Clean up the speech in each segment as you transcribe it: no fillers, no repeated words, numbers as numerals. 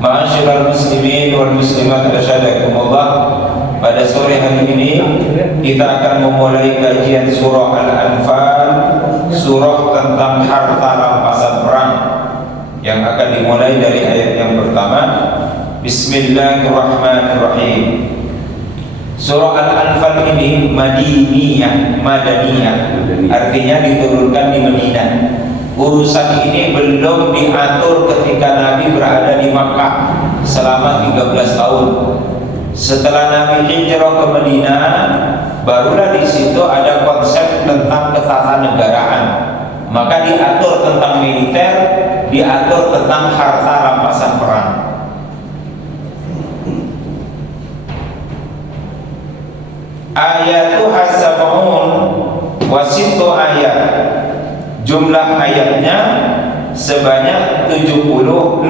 Ma'asyiral muslimin wal muslimat, asyhadu. Pada sore hari ini kita akan memulai kajian surah Al-Anfal, surah tentang harta rampasan perang, yang akan dimulai dari ayat yang pertama. Bismillahirrahmanirrahim. Surah Al-Anfal ini madaniyah, artinya diturunkan di Madinah. Urusan ini belum diatur ketika Nabi berada di Makkah selama 13 tahun. Setelah Nabi hijrah ke Madinah, barulah di situ ada konsep tentang ketatanegaraan. Maka diatur tentang militer, diatur tentang harta rampasan perang. Ayatuha sab'un wa sittu ayat. Jumlah ayatnya sebanyak 76.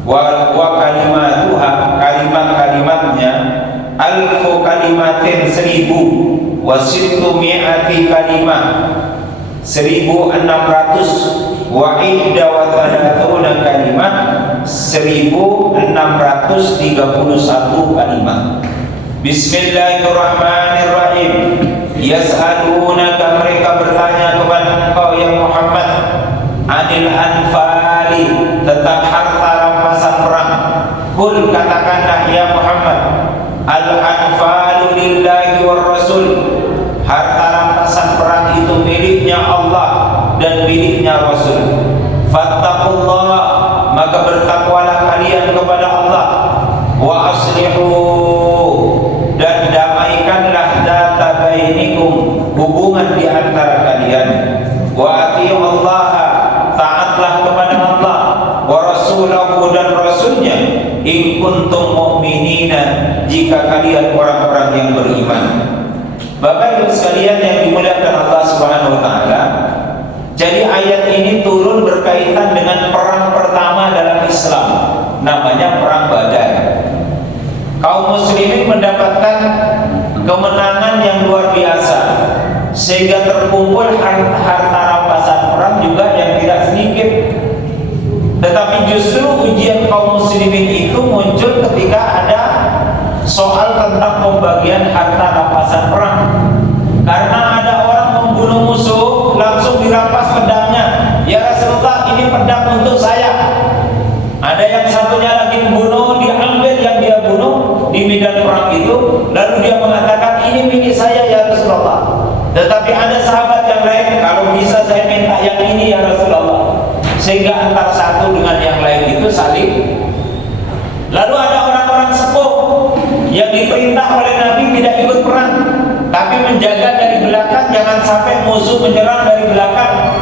Wa kalimatuha, kalimat-kalimatnya alfu kalimatin 1000 wa sittu mi'ati kalimah 1600 wa ihda wa thalathuna kalimah 1631 kalimat. Bismillahirrahmanirrahim. Yas'alunaka, mereka bertanya kepada engkau ya Muhammad, anil anfali, tentang harta rampasan perang. Qul, katakanlah ya Muhammad, al anfalu lillahi war rasul, harta rampasan perang itu miliknya Allah dan miliknya Rasul. Fattaqullah, maka bertakwalah kalian kepada Allah. Wa aslihu, dan damaikanlah data bainikum, hubungan di antara kalian. Wa ati'ullaha, taatlah kepada Allah. Wa rasulahu, dan rasulnya. In kuntum mu'minina, jika kalian orang-orang yang beriman. Bapak Ibu sekalian yang dimuliakan Allah Subhanahu wa taala, jadi ayat ini turun berkaitan dengan perang pertama dalam Islam, namanya perang Badar. Kaum muslimin mendapatkan kemenangan yang luar biasa, sehingga terkumpul harta rampasan perang juga yang tidak sedikit. Tetapi justru ujian kaum muslimin itu muncul ketika ada soal tentang pembagian harta rampasan perang. Karena ada orang membunuh musuh, langsung dirampas pedangnya. Ya Rasulullah, ini pedang untuk saya. Ada yang satunya lagi membunuh, diambil yang dia bunuh di medan perang itu, lalu dia mengatakan ini milik saya ya Rasulullah. Tetapi ada sahabat yang lain, kalau bisa saya minta yang ini ya Rasulullah. Sehingga antara satu dengan yang lain itu saling. Lalu ada orang-orang sepuh yang diperintah oleh Nabi tidak ikut perang, tapi menjaga dari belakang, jangan sampai musuh menyerang dari belakang.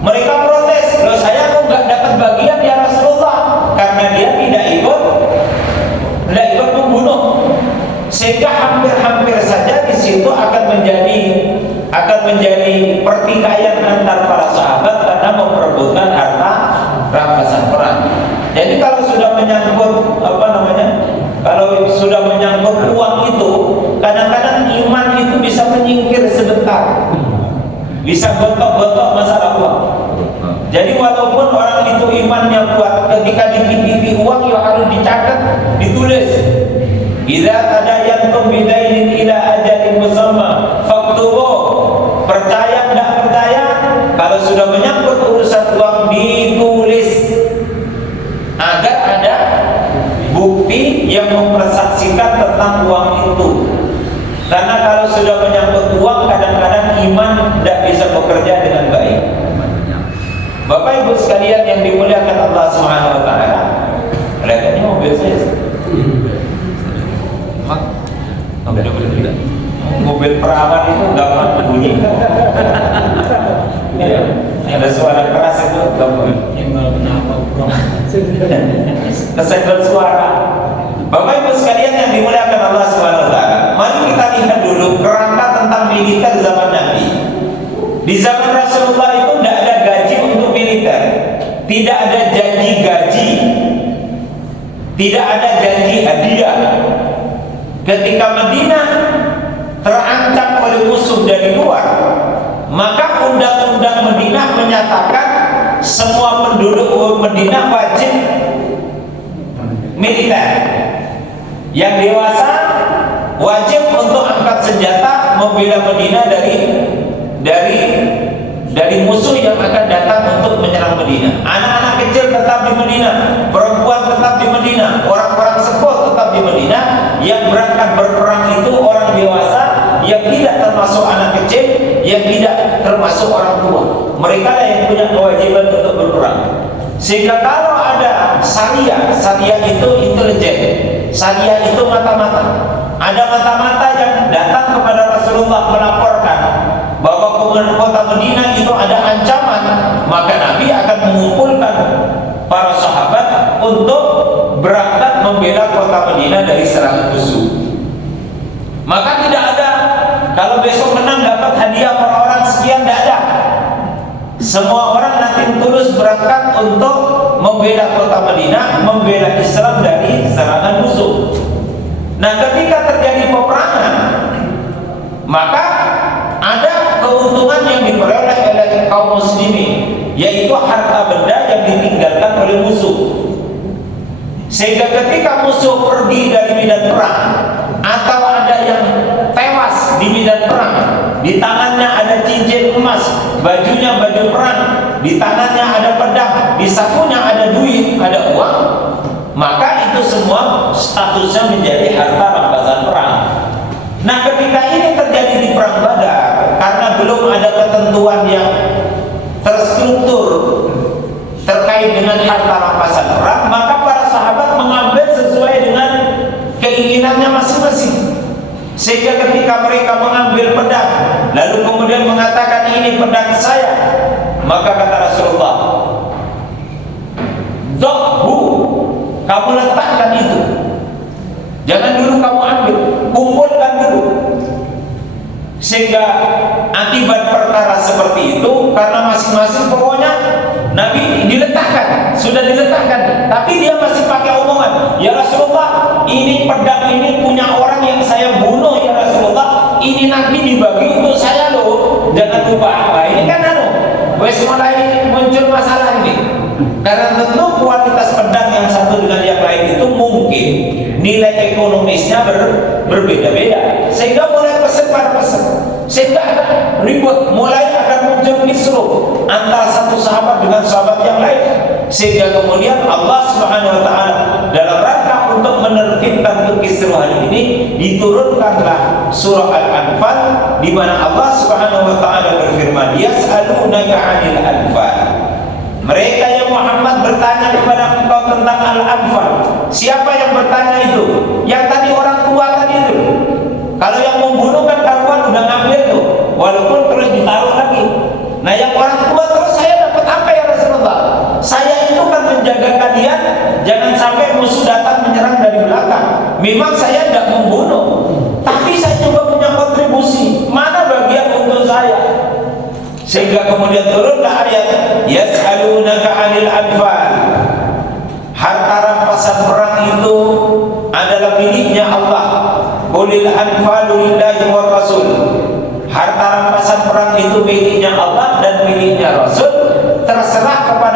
Mereka protes, loh saya kok nggak dapat bagian ya Rasulullah, karena dia tidak ikut membunuh. Sehingga hampir-hampir saja di situ akan menjadi pertikaian antar para sahabat karena memperebutkan harta rampasan perang. Jadi kalau sudah menyangkut kalau sudah menyangkut uang itu, kadang-kadang iman itu bisa menyingkir sebentar, bisa gontok-gontok masalah uang. Jadi walaupun orang itu imannya kuat, ketika dititipi uang ya harus dicatat, ditulis. Idza tadayantum bidainin ila ajalin musamma faktubu. Percaya tidak percaya, kalau sudah menyangkut urusan uang ditulis agar ada bukti yang mempersaksikan tentang uang itu. Karena kalau sudah menyangkut uang, kadang-kadang iman tidak bisa bekerja dengan baik. Bapak Ibu sekalian yang dimuliakan Allah Subhanahu wa taala, kelihatannya mobil saya. Mobil perawan itu gampang bunyi. Ya, ada suara keras itu gampang. Kesenggol suara. Bapak Ibu sekalian yang dimuliakan Allah Subhanahu wa taala, mari kita lihat dulu kerangka tentang militer zaman Nabi. Di zaman Rasulullah itu tidak ada gaji untuk militer, tidak ada janji gaji, tidak ada janji hadiah. Ketika Madinah terancam oleh musuh dari luar, maka undang-undang Madinah menyatakan semua penduduk Madinah wajib militer. Yang dewasa wajib untuk angkat senjata membela Madinah dari musuh yang akan datang untuk menyerang Madinah. Anak-anak kecil tetap di Madinah, perempuan tetap di Madinah, orang-orang sepuh tetap di Madinah. Yang berangkat berperang itu orang dewasa yang tidak termasuk anak kecil, yang tidak termasuk orang tua. Mereka lah yang punya kewajiban untuk berperang. Sehingga kalau ada Syariah itu intelijen, Syariah itu mata-mata. Ada mata-mata yang datang kepada Rasulullah melaporkan bahwa kota Madinah itu ada ancaman, maka Nabi akan mengumpulkan para sahabat untuk berangkat membela kota Madinah dari serangan musuh. Maka tidak ada kalau besok menang dapat hadiah per orang sekian, tidak ada. Semua orang nanti tulus berangkat untuk membela kota Madinah, membela Islam dari serangan musuh. Nah, ketika terjadi peperangan, maka ada keuntungan yang diperoleh oleh kaum muslimin, yaitu harta benda yang ditinggalkan oleh musuh. Sehingga ketika musuh pergi dari medan perang, atau ada yang tewas di medan perang, di tangannya ada cincin emas, bajunya baju perang, di tangannya ada pedang, di sakunya ada duit, ada uang, maka itu semua statusnya menjadi harta rampasan perang. Nah, ketika ini terjadi di perang Badar, karena belum ada ketentuan yang terstruktur terkait dengan harta rampasan perang, maka para sahabat mengambil sesuai dengan keinginannya masing-masing. Sehingga ketika mereka mengambil pedang, lalu kemudian mengatakan ini pedang saya, maka kata Rasulullah, "Dhaqhu, kamu letakkan itu. Jangan dulu kamu ambil, kumpulkan dulu." Sehingga akibat perkara seperti itu, karena masing-masing pokoknya Nabi diletakkan, sudah diletakkan, tapi dia masih pakai omongan, "Ya Rasulullah, ini pedang ini punya orang yang saya bunuh ya Rasulullah, ini nanti dibagi untuk saya loh, jangan lupa." Nah, ini kan wes mulai muncul masalah ini. Karena tentu kualitas pedang yang satu dengan yang lain itu mungkin nilai ekonomisnya berbeda-beda, sehingga mulai pesen pada pesen, sehingga ada ribut, mulai akan muncul kisruh antara satu sahabat dengan sahabat yang lain, sehingga kemudian Allah Subhanahu wa taala dalam rangka untuk menertibkan kekisruhan ini diturunkanlah surah Al-Anfal, di mana Allah Subhanahu wa taala berfirman, "Yas'alunaka 'anil anfal." Mereka yang Muhammad bertanya kepada engkau tentang Al-Anfal. Siapa yang bertanya itu? Yang tadi orang tua tadi itu. Kalau yang membunuh kan karuan udah ngambil tuh, walaupun terus ditaruh lagi. Nah, yang orang tua terus saya dapat apa ya Rasulullah? Saya itu kan menjaga kalian jangan sampai musuh datang menyerang dari belakang. Memang saya tidak membunuh, tapi saya juga punya kontribusi. Mana bagian untuk saya? Sehingga kemudian turunlah ayat, "Yas'alunaka 'anil anfal." Harta rampasan perang itu adalah miliknya Allah. Qulil anfalu lillahi war rasul. Harta rampasan perang itu miliknya Allah dan miliknya Rasul. Terserah kepada